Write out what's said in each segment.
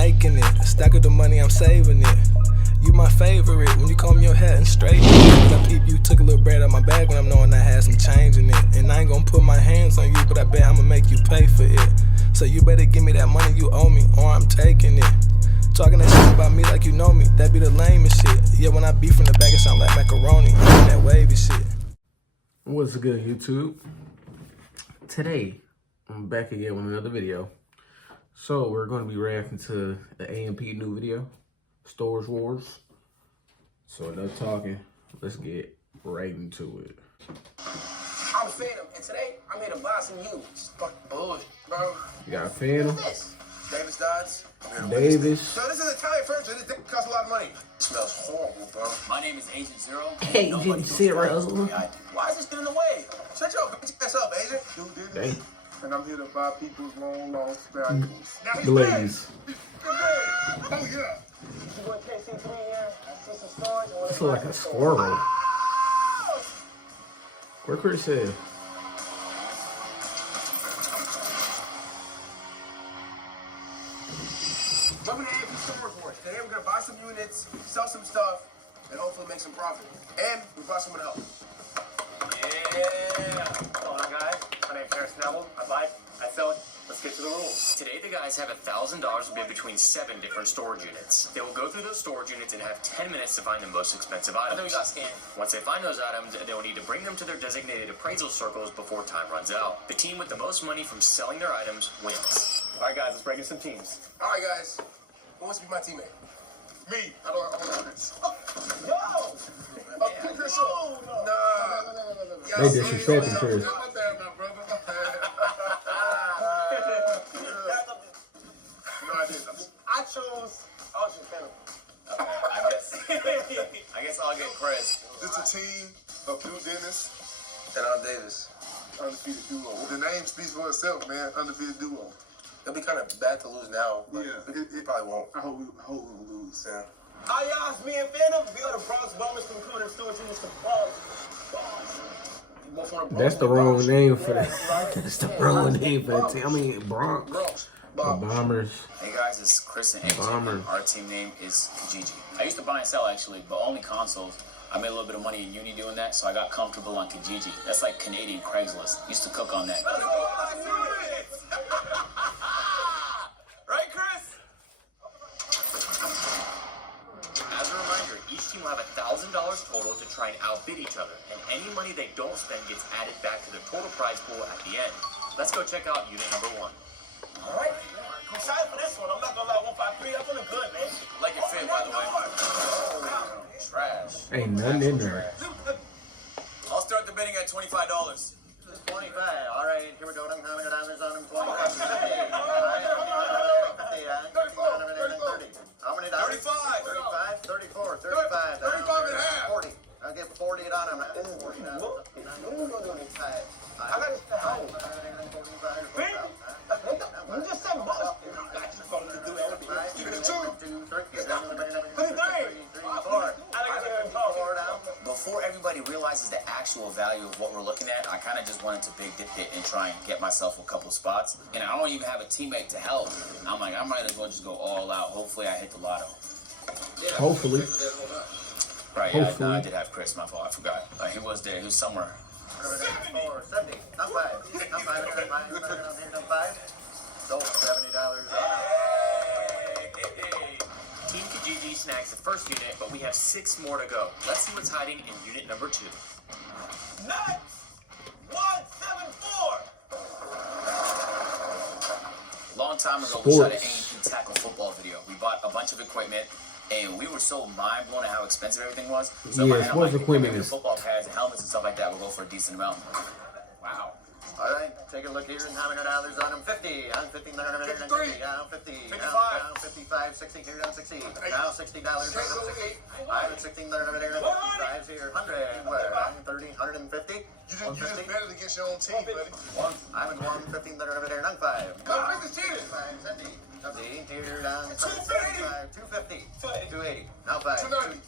making it. A stack of the money, I'm saving it. You my favorite when you comb your hair and straighten it. I peep you took a little bread out my bag when I'm knowing I had some change in it. And I ain't gonna put my hands on you, but I bet I'ma make you pay for it. So you better give me that money you owe me, or I'm taking it. Talking that shit about me like you know me, that be the lamest shit. Yeah, when I beef from the bag, it sound like macaroni. That wavy shit. What's good, YouTube? Today, I'm back again with another video. So, we're going to be reacting to the AMP new video, Storage Wars. So, enough talking. Let's get right into it. I'm Fanum, and today I'm here to buy some units. Fuck bullshit, bro. You got Fanum. What's this? Davis Dodds. Davis. So this is Italian furniture. This thing costs a lot of money. It smells horrible, bro. My name is Agent Zero. Agent Zero. Why is this getting in the way? Shut your bitch ass up, Agent. Dang. And I'm here to buy people's long lost valuables. Blaze. Oh yeah. You want KC3 here? I see some storage. This looks like a squirrel. Where Chris said? Welcome to AMP Storage Wars. Today we're gonna buy some units, sell some stuff, and hopefully make some profit. And we brought someone to help. Yeah. Hello, guys. My name's Harris Neville. I buy it. I sell it. Let's get to the rules. Today, the guys have $1,000 to bid between 7 different storage units. They will go through those storage units and have 10 minutes to find the most expensive items. I know you got scanned. Once they find those items, they will need to bring them to their designated appraisal circles before time runs out. The team with the most money from selling their items wins. All right, guys. Let's break in some teams. All right, guys. Who wants to be my teammate? Me. I don't know this. Yo! Oh, Chris. They disrespecting Chris. My bad, my brother. My bad. No, I didn't. I chose Ocean Fanum. I guess I'll get Chris. This is a team of dukedennis, And I'm Davis. undefeated duo. The name speaks for itself, man. Undefeated duo. It'll be kind of bad to lose now, but Yeah. it probably won't. I hope we lose. Yeah. Hi, y'all, it's me and Fanum. We are the Bronx Bombers from coming to storage units to That's the wrong name for that. That's the wrong name for that team. I mean, Bronx. The Bombers. Hey guys, it's Chris and AJ. Bombers. Our team name is Kbeezy. I used to buy and sell actually, but only consoles. I made a little bit of money in uni doing that, so I got comfortable on Kbeezy. That's like Canadian Craigslist. Used to cook on that. Right, Chris? As a reminder, each team will have $1,000 total to try and outbid each other, and any money they don't spend gets added back to the total prize pool at the end. Let's go check out unit number 1. All right. I'm excited for this one. I'm not going to lie. 153, I'm feeling good, man. Like your fit, by the way. Trash. Ain't nothing in there. I'll start the bidding at $25. 25. All right, here we go. I'm having it on them. 25. How many dollars? 35. 35, 34, 35. 35 and a half. 40. I'll get 40 on them. 40 now. I got you just said bullshit. Before everybody realizes the actual value of what we're looking at, I kind of just wanted to big dip it and try and get myself a couple spots. And I don't even have a teammate to help. I'm like, I might as well just go all out. Hopefully I hit the lotto. Hopefully. Right, yeah, no, I did have Chris, my fault. I forgot. He was there. He was somewhere. 70. Not 5. Not 5. Sold $70. Team Kbeezy snags the first unit, but we have 6 more to go. Let's see what's hiding in unit number 2. Nuts! 174. Long time ago, we shot an AMP tackle football video. We bought a bunch of equipment, and we were so mind blown at how expensive everything was. So Yeah, sports equipment is. Football pads and helmets and stuff like that will go for a decent amount. Wow. All right, take a look here and how many dollars on them? 50. I'm 50. Down 50. 55. Down 55. 60 here. Down 60. Now $60 on them. 60. I'm at 16. 55 here. 100. Where? I'm 30. 150. You just betted against your own team, buddy. I'm at 115. Down 5. Come pick the cheating. 50. Here down. 250. 5, 250, 280, now 5, 290,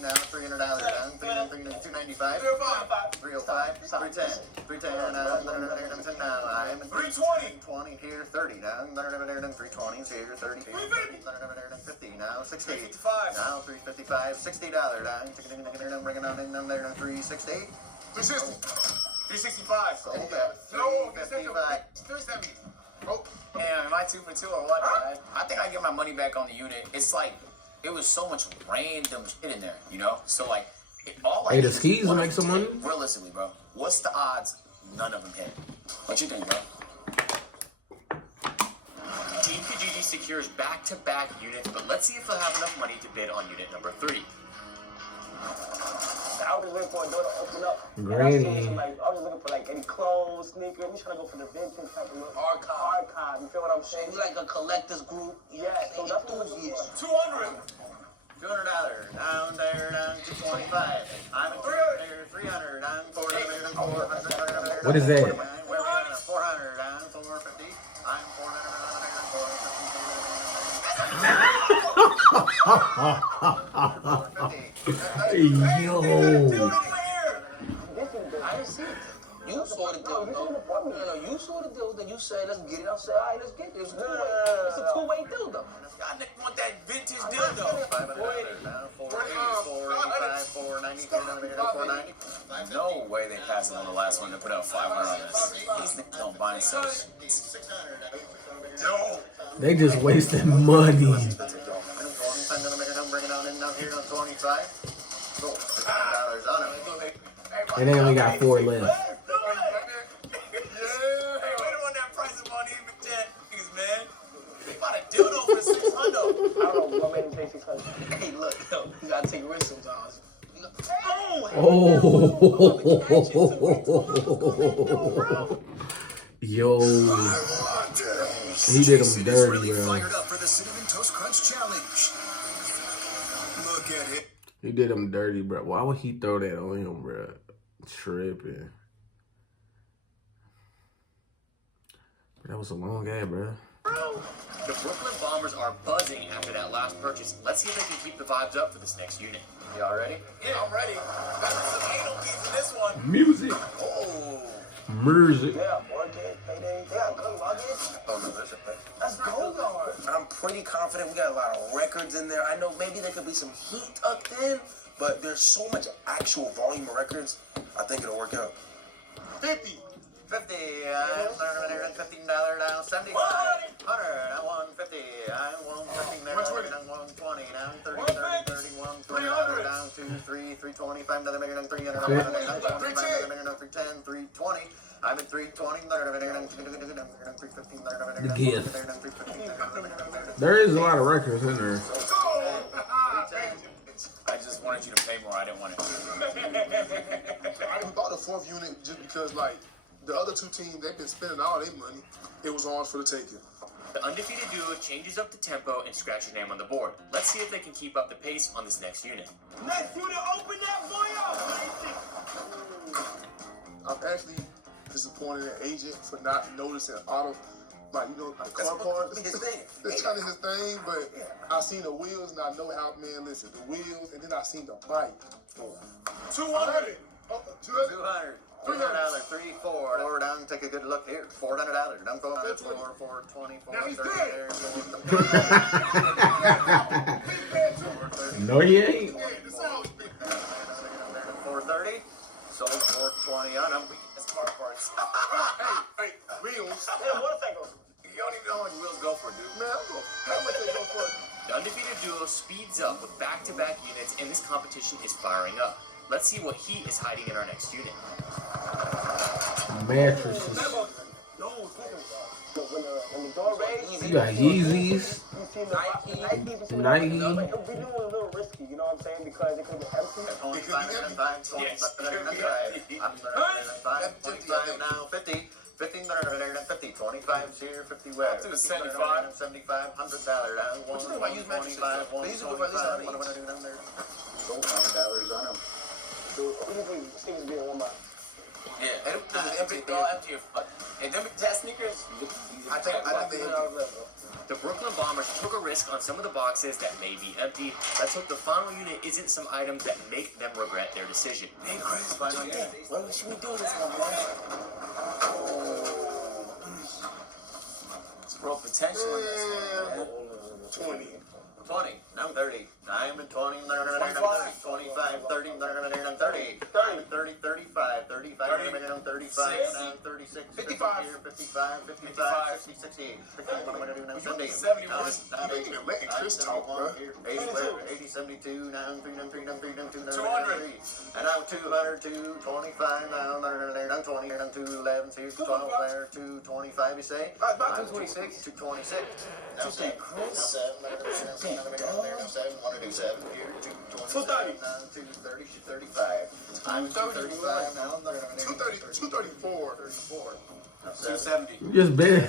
now $300 down, 295, 305, 310, 310, now I'm 320 here, 30 now, 320 here, 30, 350 now, 60, now 355, $60 down, bringing on in there, 360, 365. sold at No, 355. 370. Damn, am I 2 for 2 or what, guys? I think I get my money back on the unit. It's like, it was so much random shit in there, you know? So, like, all I Hey, the need is skis one will of make the some two. money? Realistically, bro, what's the odds none of them hit? What you think, bro? Team Kbeezy secures back-to-back units, but let's see if they'll have enough money to bid on unit number 3. I was just waiting for a door to open up. Granny. And I was just looking for like any clothes, sneakers. We trying to go for the vintage type of look. Archive. You feel what I'm saying? We like a collector's group. Yeah, so that's what we're looking for. 200. $200 down there, down to 25. I'm at 300 down, 400. What is that? 400 down, 450. I'm 400. Yo. I didn't see it. You saw the deal, though. No, you saw the deal. Then you said, let's get it. I said, all right, let's get it. It's a two-way deal, though. Y'all niggas want that vintage deal, though. $500 down, 480, 485, 490, 490. No way they passed it on the last one to put out 500 on this. These niggas don't buy and sell shit. No. They just wasting money. Bring it on in down here on 25. $500 on it. And they only got 4 left. Hey, wait on that price of money, niggas, man. They bought a dildo for 600. I don't know what made him pay 600. Hey, look, yo, you gotta take risks sometimes. Oh. Yo. He did him dirty, bro. Fired up for the Cinnamon Toast Crunch Challenge. Look at it. He did him dirty, bro. Why would he throw that on him, bro? Tripping. That was a long ad, bro. The Brooklyn Bombers are buzzing after that last purchase. Let's see if they can keep the vibes up for this next unit. Y'all ready? Yeah, I'm ready. Got some anal beats in this one. Music. Oh. Music. Yeah, mortgage, payday. They got good mortgage. Oh, no, there's a That's gold guard. I'm pretty confident we got a lot of records in there. I know maybe there could be some heat tucked in, but there's so much actual volume of records. I think it'll work out. 50. $50, $15 down, 75, 100, I won 50, I won 15, I won 20, down 30, 31, 300, down 2, 3, 325, another million, 300, 310, 320. I'm at 320, The gift. There is a lot of records in there. I just wanted you to pay more. I didn't want it. I bought the 4th unit just because, like, the other 2 teams, they've been spending all their money. It was ours for the taking. The undefeated duo changes up the tempo and scratch your name on the board. Let's see if they can keep up the pace on this next unit. Next unit, open that boy up. I'm actually disappointed in the agent for not noticing auto, like, you know, like car parts. His thing. It's kind of his thing, but I seen the wheels and I know how, man, listen, the wheels, and then I seen the bike. 200. $200. $300, 3, 4, lower down, take a good look here. $400, down 400, 4, 420, 430, 430. No, he ain't. 430, sold 420 on them. That's car parts. Hey, wheels. Yeah, motorcycle. You don't even know how many wheels go for, dude. Man, how much they go for? The undefeated duo speeds up with back-to-back units, and this competition is firing up. Let's see what he is hiding in our next unit. Mattresses. When the door raised, You got Yeezys. you seen the Nike. Like, it'll be doing a little risky, you know what I'm saying? Because it could be empty. 25 now, 50. 15, 50, 25 here, 50 where? 75. 75, $100 down, What you think about used mattresses? 125, They usually go for at least 125, what am I doing down there? Sold $100 on them. Usually seems to be a one by. Yeah, And it was empty. they're all empty. Hey, them Jet sneakers. I think they The Brooklyn Bombers took a risk on some of the boxes that may be empty. Let's hope the final unit isn't some items that make them regret their decision. Hey, Chris, what you think? What should we do with this one, boy? It's real potential in this one, man. 20. 20, now 30. I'm in 20, 25, 30, 30, 35, 35, 35, 36, 55, 55, 60, 60, 70, 70, Letting Chris talk, bro. 80, 72, now 200. And I'm 200, 225, now 20, and I'm 211, 212, there, 225, you say? About 226. 226. Now 7, Chris. 7, 1 to 7 here, 230. 230, 235. I'm 235 now. 234. 270. Just bad.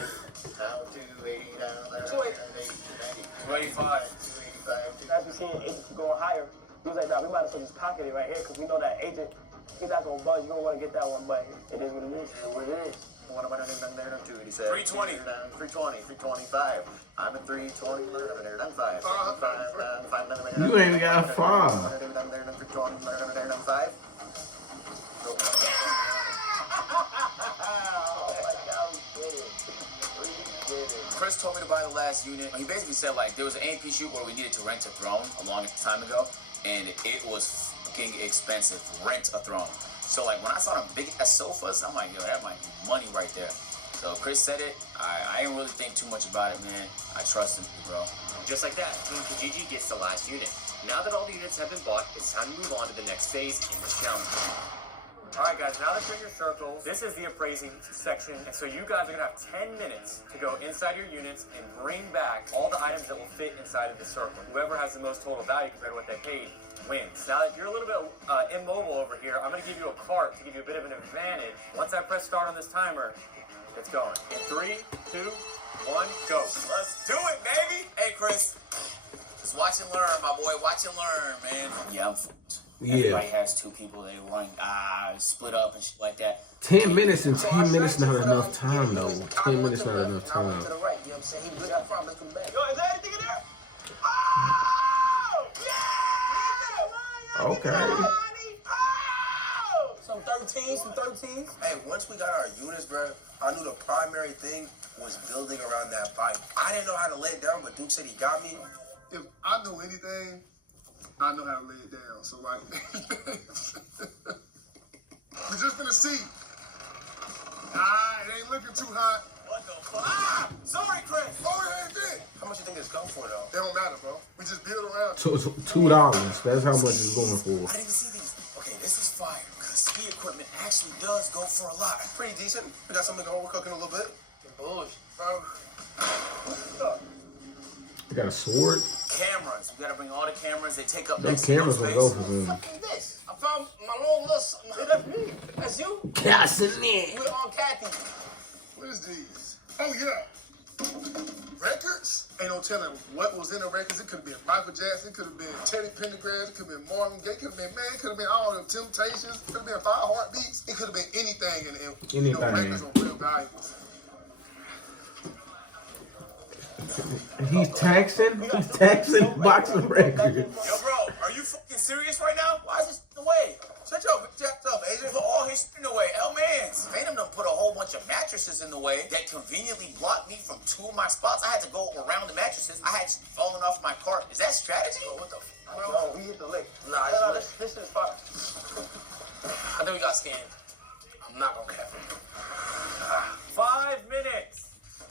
Now 280 down there. 285. 285. As we see agents going higher, he was like, nah, we might as well just pocket it right here because we know that agent, he's not going to budge. You're going to want to get that one, but it is what it is. It is what it is. 320. 320, 325. I'm at 320, down 5. 5, You ain't got 5. 5. Chris told me to buy the last unit. He basically said, like, there was an AMP shoot where we needed to rent a throne a long time ago, and it was fucking expensive. Rent a throne. So, like, when I saw them big ass sofas, I'm like, yo, that might be money right there. So Chris said it. I didn't really think too much about it, man. I trust him, bro. Just like that, Team Kbeezy gets the last unit. Now that all the units have been bought, it's time to move on to the next phase in this challenge. Alright guys, now that you're in your circles, this is the appraising section. And so you guys are going to have 10 minutes to go inside your units and bring back all the items that will fit inside of the circle. Whoever has the most total value compared to what they paid wins. Now that you're a little bit immobile over here, I'm going to give you a cart to give you a bit of an advantage. Once I press start on this timer, it's going. In 3, 2, 1, go. Let's do it, baby. Hey, Chris. Just watch and learn, my boy. Watch and learn, man. Yeah, I'm fucked. Everybody has 2 people they want split up and shit like that. 10 minutes and 10 minutes not enough time though. 10 minutes not enough time. To the right, you know what I'm saying? He really got from. Let's come back. Yo, is there anything in there? Oh! Yeah! Okay. Some 13s. Hey, once we got our units, bro, I knew the primary thing was building around that bike. I didn't know how to lay it down, but Duke said he got me. If I know anything, I know how to lay it down. So, like, we're just gonna see. It ain't looking too hot. What the fuck? Sorry, Chris. How much you think it's going for, though? It don't matter, bro. We just build around. So it's $2. That's how much it's going for. I didn't see these. Okay, this is fire. Because ski equipment actually does go for a lot. Pretty decent. We got something going. We're cooking a little bit. Bullshit. You got a sword? Cameras. We gotta bring all the cameras. They take up Them next to no cameras will space. go for them. What is this? I found my little That's me. That's you? Kaicenat. We're on Kathy. What is these? Oh, yeah. Records? Ain't no telling what was in the records. It could have been Michael Jackson. It could have been Teddy Pendergrass. It could have been Marvin Gaye. It could have been, man, it could have been all them Temptations. It could have been 5 Heartbeats. It could have been anything. And you know, records are real valuable. He's taxing boxing records. Yo, bro, are you fucking serious right now? Why is this in the way? Shut up, Agent. Put all his shit in the way. L-Mans. Fanum done put a whole bunch of mattresses in the way that conveniently blocked me from 2 of my spots. I had to go around the mattresses. I had fallen off my cart. Is that strategy? What the fuck? No, we hit the lick. Nah, This is fire. I think we got scanned. I'm not gonna cap it. 5 minutes.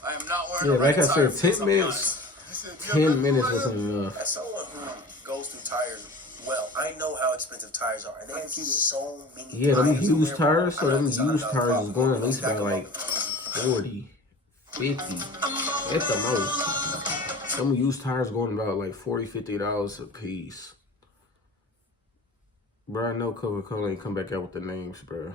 I am not wearing Yeah, a like I red said, tire, 10 minutes. 10 minutes wasn't enough. As someone who goes through tires well, I know how expensive tires are. And they have so many Yeah, them tires used in there. tires, so them $100 used tires is going at least Stack by them like up. 40, 50 at the most. Them used tires going about like $40, $50 a piece. Bro, I know Coca-Cola ain't come back out with the names, bro.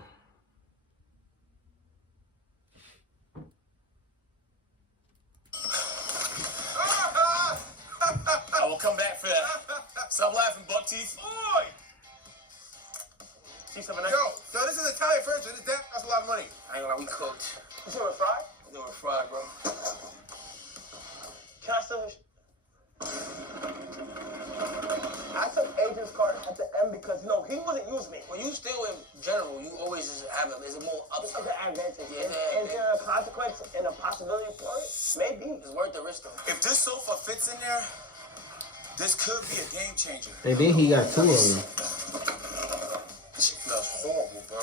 I will come back for that. Stop laughing, buck teeth. Oi! Yo, this is Italian furniture. That's a lot of money. I ain't gonna lie, we cooked. You see what fried? They were fried, bro. Can I still? I took agent's card at the end because, you know, he wasn't using me. When you still in general, you always just have it. Is it more It's upside? an advantage. Yeah, Is there a consequence and a possibility for it? Maybe. It's worth the risk, though. If this sofa fits in there, this could be a game changer. And then he got 2 of them. This shit smells horrible, bro.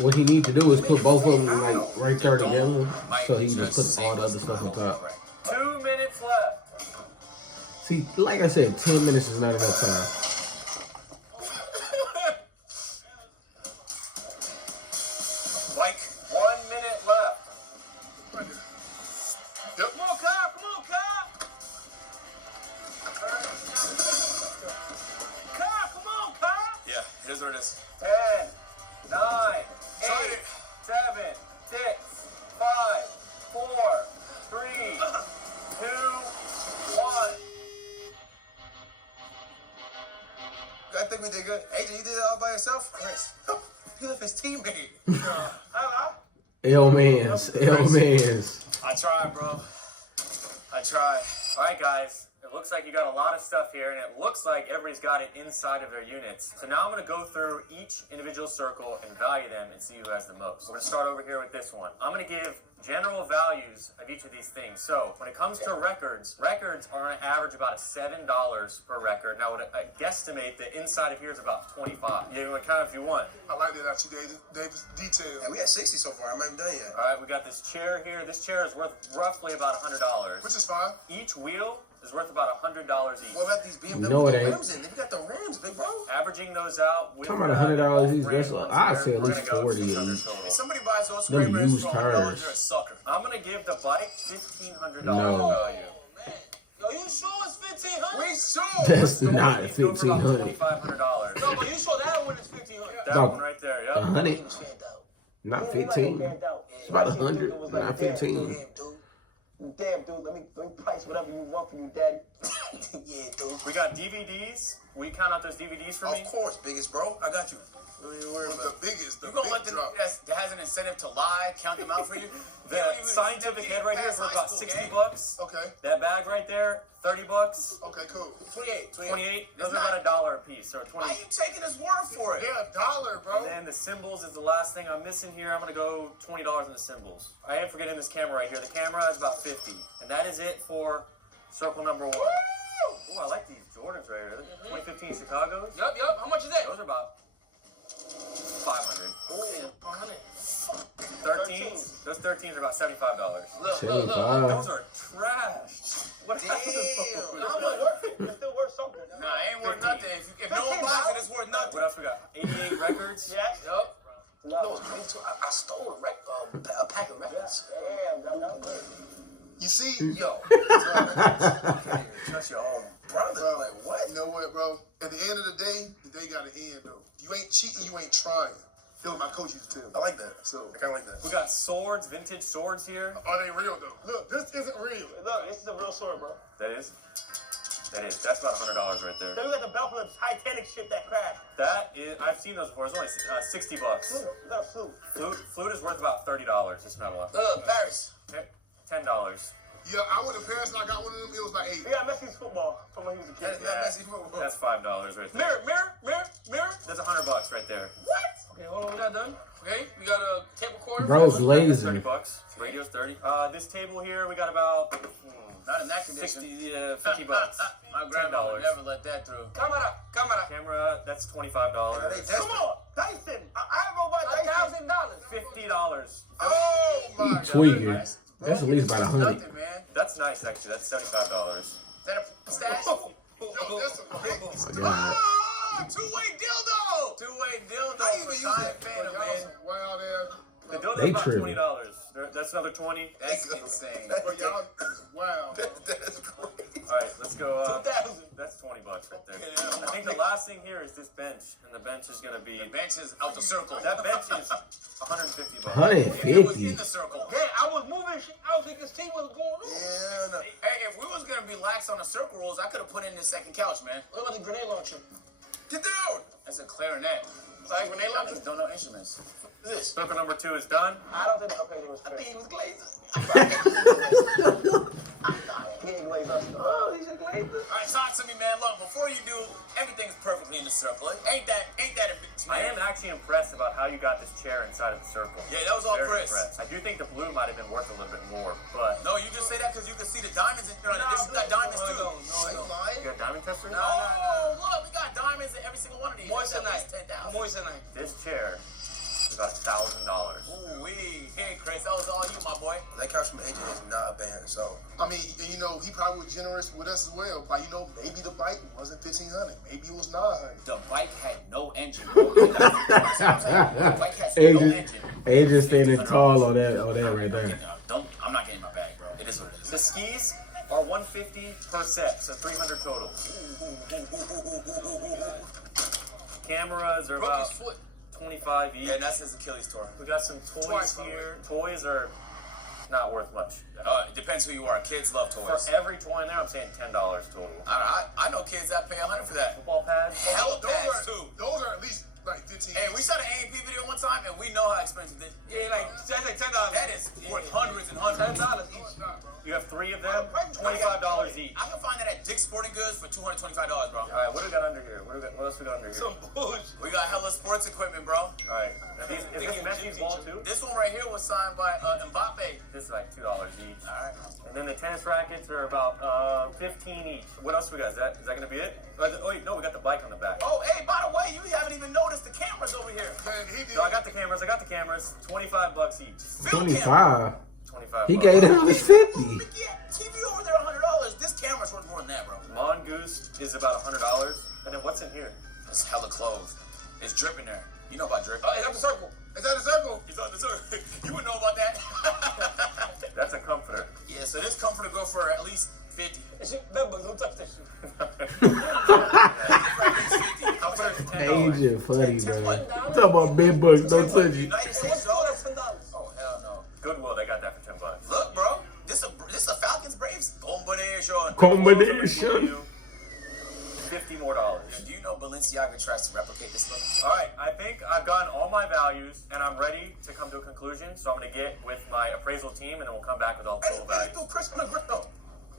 What he need to do is put both of them like right there together, so he can just put all the other stuff on top. 2 minutes left. See, like I said, 10 minutes is not enough time. Like 1 minute left. Yep. Come on, Kyle. Come on, Kyle. Kyle, come on, Kyle. Yeah, it is what it is. 10, 9, 8, 7, 6, 5, 4, 3, 2, 1. I think we did good. AJ, you did it all by yourself? Chris. He left his teammate. L-Mans. I tried, bro. I tried. All right, guys. It looks like you got a lot of stuff here, and it looks like everybody's got it inside of their units. So now I'm going to go through each individual circle and value them and see who has the most. We're going to start over here with this one. I'm going to give general values of each of these things. So when it comes to records are on average about $7 per record. Now, I guesstimate the inside of here is about 25. You can count if you want. I like that out you, Davis. Detail. Yeah, we had 60 so far. I'm not even done yet. All right, we got this chair here. This chair is worth roughly about $100. Which is fine. Each wheel is worth about $100 each. What about these BMW No, with it the ain't. rims in? They got the rims, big bro. Averaging those out with Talking about $100 each, that's brand ones I'd here, say at we're least gonna go 40 600 each. total. If somebody buys those Them square rims used for $100, tires. you're a sucker. I'm gonna give the bike $1,500 No. value. Yo, you sure it's 1,500? We sure. That's not Let's go for about $1,500. $2,500. No, but you sure that one is 1,500? That Dog. one right there, yep. 100, He was fanned out. not 15. It's about 100, not 15. Damn, dude. Damn, dude, let me price whatever you want for you, daddy. Yeah, dude. We got DVDs. Will you count out those DVDs for me? Of course, biggest bro. I got you. What are you worried The about? biggest, the You gonna big let them drop. that has an incentive to lie, count them out for you? They don't The even- scientific head right here is Pass worth high about school 60 game. bucks. Okay. That bag right there, 30 bucks. Okay, cool. 28. 28. Those It's are not- about $1 a piece, or Why 20. you taking his word for it? Yeah, $1, bro. And then the symbols is the last thing I'm missing here. I'm gonna go $20 in the symbols. I am forgetting this camera right here. The camera is about 50, and that is it for circle number 1. Oh, I like these Jordans right here. 2015 Chicago's. Yup. How much is that? Those are about 500. Oh, 100. 13s. Those 13s are about $75. Look. 75. Those are trash. What happened to those? Damn. It's still worth it. It's still worth something. Nah, it ain't worth nothing. If no one buys it, it's worth nothing. What else we got? 88 records. Yeah. Yup. No. No, it's crazy too. I stole a pack of records. Damn, that was good. You see, Yo. You can't even trust your own brother. bro, Like, what? You know what, bro? At the end of the day got an end, though. You ain't cheating, you ain't trying. That's what my coach used to tell me. I like that. So, I kind of like that. We got swords, vintage swords here. are they real, though? Look, this isn't real. Look, this is a real sword, bro. That is. That's about $100 right there. Then we got the belt from the Titanic ship that crashed. That is. I've seen those before. It's only 60 bucks. We got a flute. Flute is worth about $30. It's not a lot. Paris. Okay, $10. Yeah, I went to Paris and I got one of them. It was like 8. We got Messi's football from when he was a That kid. is not messy football. That's $5 right there. Mirror. That's $100 right there. What? Okay, hold on. We got done. Okay, we got a tape recorder. Bro's That's lazy. $30. Radio's 30. This table here, we got about Not in that condition. 50 bucks. My grandma would $10. never let that through. Camera. Camera, that's $25. Come on, Dyson. I go by Dyson. $1,000. $50. Oh, my God. Tweaking. That's at least about 100. Nothing, man. That's nice, actually. That's $75. Is that a stash? Yo, that's a big God. Oh, two-way dildo! Two-way dildo. How you even for use Ty it? Phantom, Y'all man. some wild ass. The dildo's They about tripping. $20. That's another 20. That's insane. But y'all, wow. That's crazy. All right, let's go. 2,000. That's $20 right there. I think the last thing here is this bench, and the bench is gonna be. The bench is out the circle. That bench is $150. If it was 150. in the circle. Yeah, I was moving shit. I was thinking see what's going on. Yeah, no. Hey, if we was gonna be lax on the circle rules, I could have put in the second couch, man. What about the grenade launcher? Get down. That's a clarinet. Like when they love don't know instruments. What is this? Circle number 2 is done. I don't think the appraisal was I fair. think he was glazing. He ain't glazed us. Oh, he's a glazer. All right, talk to me, man. Look, before you do, everything's perfectly in the circle. Ain't that a big team? I am actually impressed about how you got this chair inside of the circle. Yeah, that was all Very Chris. impressed. I do think the blue might have been worth a little bit more, but No, you just say that because you can see the diamonds in here. This got diamonds too. No, you lying? you got diamond tester? Oh, look, we got diamonds in every single one of these. Moissanite. That's at least 10,000. Moissanite. This chair is about $1,000. Ooh-wee. Hey, Chris, that was all you, my boy. That couch from AJ is not a band, so. I mean, and you know, he probably was generous with us as well. But you know, maybe the bike wasn't 1,500. Maybe it was 900. The bike had no engine. Bro. The bike has no engine. AJ standing tall on that right there. I'm not getting my bag, bro. It is what it is. The skis are $150 per set, so $300 total. Cameras are Broke about his foot. $25 each. Yeah, and that's his Achilles tour. We got some toys here. Toys are not worth much. It depends who you are. Kids love For toys. every toy in there, I'm saying $10 total. I know kids that pay $100 for that. Football pads. Hell pads too. Those are at least like 15. Hey, we shot an A&P video one time, and we know how expensive this. Yeah, that's like $10. That is worth hundreds and hundreds. $10 No, each. it's not, bro. You have 3 of them, $25 each. I can find that at Dick's Sporting Goods for $225, bro. All right, what do we got under here? What else we got under here? Some bullshit. We got hella sports equipment, bro. All right, now is this Messi's ball too? This one right here was signed by Mbappe. This is like $2 each. All right. And then the tennis rackets are about $15 each. What else we got? Is that gonna be it? Oh wait, no, we got the bike on the back. Oh, hey, by the way, you haven't even noticed the cameras over here. Man, he did. No, I got the cameras. $25 each. Film camera. 25. 25. He gave them his 50. Yeah, TV over there $100. This camera's worth more than that, bro. Mongoose is about $100. And then what's in here? It's hella clothes. It's dripping there. You know about drip. Oh, is that the circle? Is that a circle? It's on the circle. You would know about that. That's a comforter. Yeah, so this comforter go for at least 50. Remember, don't touch that shit. Comforter's $10. AJ funny, bro. Talk about big bucks, don't touch it. United States dollars. Oh hell no. Goodwill, they got that for $10. Look, bro. This a Falcons Braves combination. Combination. $50 more. Do you know Balenciaga tries to replicate this look? All right, I think I've gotten all my values, and I'm ready to come to a conclusion. So I'm gonna get with my appraisal team, and then we'll come back with all the total values. Threw Chris on the grill.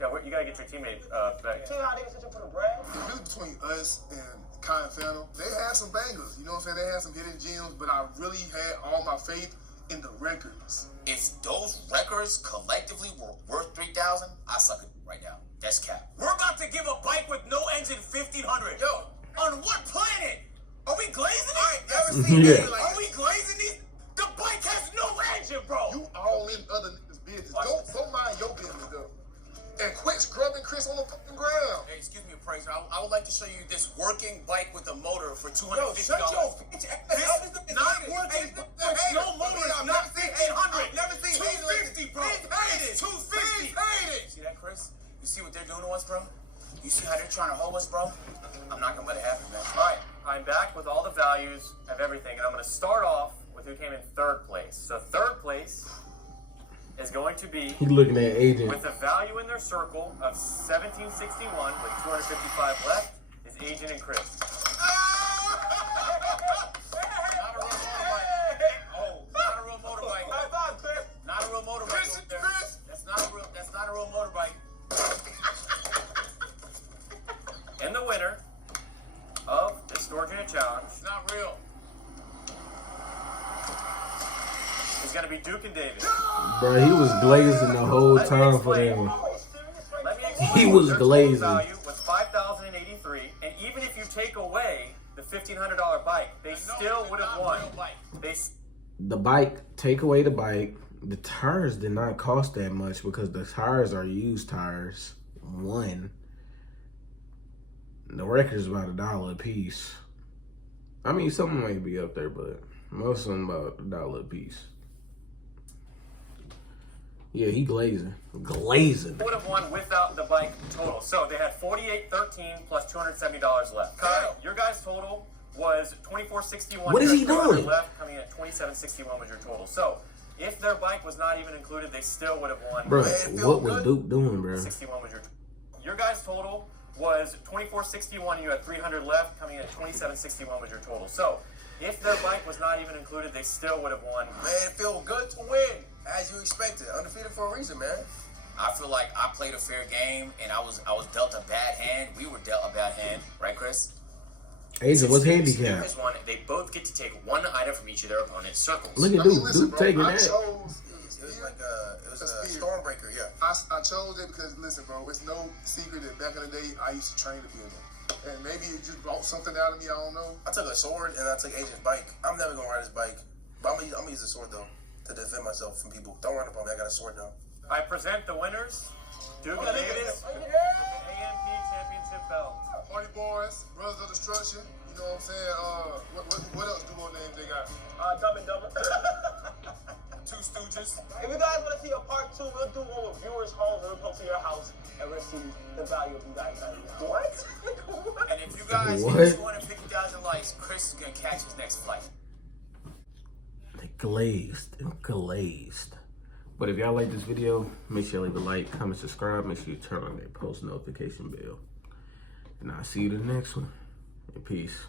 Yeah, you gotta get your teammate back. See how niggas searching for the brand? The difference between us and Kai and Fanum, they had some bangers. You know what I'm saying? They had some hidden gems, but I really had all my faith in the records. If those records collectively were worth 3,000, I suck it right now. That's cap. We're about to give a bike with no engine 1,500. Yo, on what planet? Are we glazing it? Never seen Yeah. anything like Are we glazing these? The bike has no engine, bro. You all in other niggas' business. Don't mind your business though. And quit scrubbing Chris on the fucking ground. Hey, excuse me, appraiser. I would like to show you this working bike with a motor for $250. Yo, shut your bitch ass. This not working. No motor is not 1,500. I've never seen 250, bro. It's 250. See that, Chris? You see what they're doing to us, bro? You see how they're trying to hold us, bro? I'm not gonna let it happen, man. All right, I'm back with all the values of everything, and I'm gonna start off with who came in 3rd place. So 3rd place is going to be, He looking at AJ. with a value in their circle of 1761 with 255 left, is Agent and Chris. Not a real motorbike. Not a real motorbike. That's not a real motorbike. And the winner of this storage unit challenge It's not real. is going to be Duke and Davis. Bro, he was glazing the whole time for them. Let me explain. He was Their total glazing. value was $5,083, and even if you take away the $1,500 bike, they still would have won. The bike, take away the bike. The tires did not cost that much because the tires are used tires. One. The record's about $1 a piece. I mean, some might be up there, but most of them about $1 a piece. Yeah, he glazing. Glazing. Would have won without the bike total. So they had $48.13 plus $270 left. Kyle, your guys' total was $24.61. What is he doing? Left, coming in at $27.61 was your total. So if their bike was not even included, they still would have won. Bro, what was Duke doing, bro? 61 was your total. Your guys' total was 2461, and you had 300 left. Coming in at 2761 was your total. So, if their bike was not even included, they still would have won. Man, it feels good to win, as you expected. Undefeated for a reason, man. I feel like I played a fair game, and I was dealt a bad hand. We were dealt a bad hand, right, Chris? Agent, what's handicap? They both get to take one item from each of their opponent's circles. Look at Duke taking that. It was like a Stormbreaker, yeah. I chose it because, listen, bro, it's no secret that back in the day, I used to train to be in it. And maybe it just brought something out of me, I don't know. I took a sword and I took Agent's bike. I'm never gonna ride his bike. But I'm gonna use the sword, though, to defend myself from people. Don't run up on me, I got a sword now. I present the winners, Dukedennis, AMP Championship belt. Party Boys, Brothers of Destruction, you know what I'm saying? What else duo names they got? Dumb and Dumber. Two Stooges. If you guys want to see a part 2, we'll do one with viewers' homes, and we'll come to your house and we'll see the value of you guys. What? And if you guys hit 250,000 likes, Chris is gonna catch his next flight. They glazed and glazed. But if y'all like this video, make sure you leave a like, comment, subscribe. Make sure you turn on that post notification bell. And I'll see you in the next one. And peace.